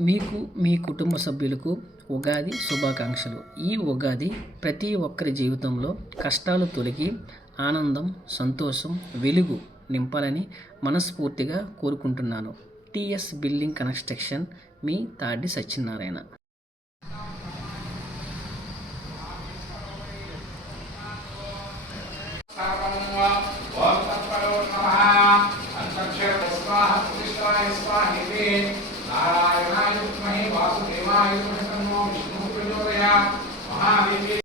మీకు మీ కుటుంబ సభ్యులకు ఉగాది శుభాకాంక్షలు. ఈ ఉగాది ప్రతి ఒక్కరి జీవితంలో కష్టాలు తొలగి ఆనందం, సంతోషం, వెలుగు నింపాలని మనస్ఫూర్తిగా కోరుకుంటున్నాను. టీఎస్ బిల్డింగ్ కన్స్ట్రక్షన్, మీ తాడి సత్యనారాయణ. नारायणाय विद्महे वासुदेवाय धीमहि तन्नो विष्णुः प्रचोदयात्। महादेवी